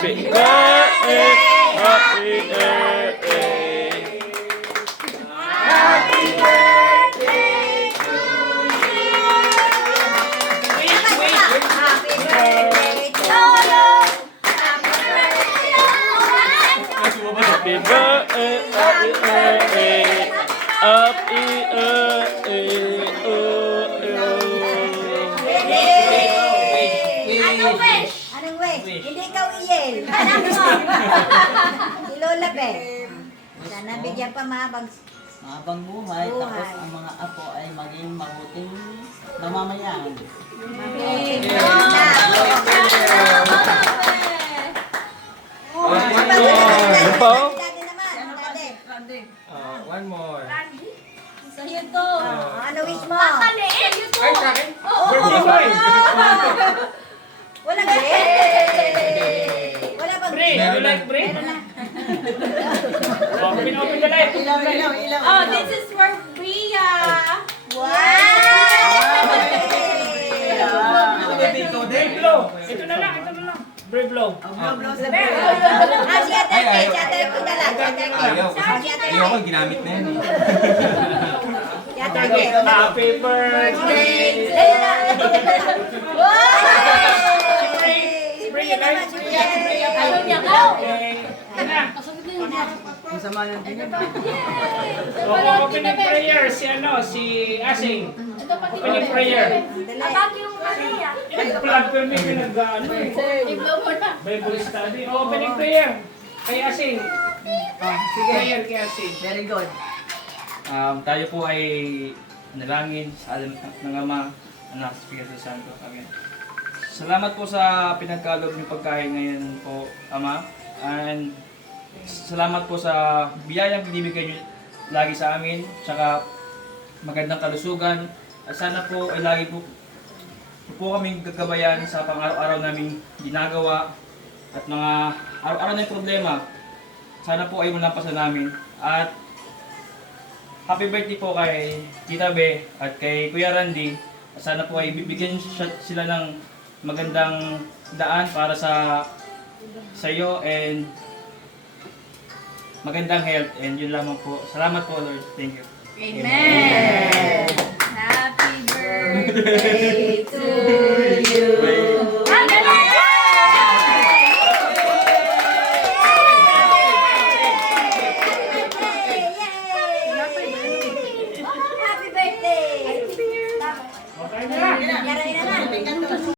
Happy birthday, happy birthday. Happy birthday to you. Happy birthday to you. Happy birthday. Happy birthday, happy birthday, happy birthday. Anong wish? Anong wish? Hindi ikaw iyel. Si Lola Be. Sana bigyan pa mahabang Mahabang buhay, Buhay. tapos ang mga apo ay maging mabuting mamamayan. Ano pa? Dati naman, dati. One more. Sa'yo to. Ano wish mo? Sa'yo to. Ay, sa akin? Oo. Wala ba? Wala bang Brie, you like Brie? Meron na. Open the light. Ilaw. Oh, this is for Bria. Brave blow. Ito na lang. Brave blow. Si Ate Kay, si Ate Kay na lang. Si Ate Kay. Ayaw. Si Ate Kay. Ayaw ko, ginamit na yan eh. Si Ate Kay. Happy birthday. Dali na. Si Brie, Bria naman, si Bria. Ayaw niya ka. Yan na. Ang sama ng tingin. Opening prayer si Asing. Ito pati Opening prayer. Abag yung Maria. Plug permit yung nag-ano eh. I-blow mo na. Bible study. Opening prayer. Kay Asing. Sige, Prayer kay Asing. very good. Tayo po ay nalangin sa alam ng Ama, Anak, Espiritu Santo. Amen. Salamat po sa pinagkaloob ng pagkain ngayon po, Ama. And salamat po sa biyayang binibigay niyo lagi sa amin. Tsaka magandang kalusugan. At sana po ay lagi po kaming gagabayan sa pang-araw-araw naming ginagawa at mga araw-araw na problema. Sana po ay malampasan namin. At happy birthday po kay Tita Be at kay Kuya Randy. Sana po ay bibigyan sila ng magandang daan para sa iyo and magandang health, and yun lamang po. Salamat po, Lord. Thank you. Amen. Happy birthday To you.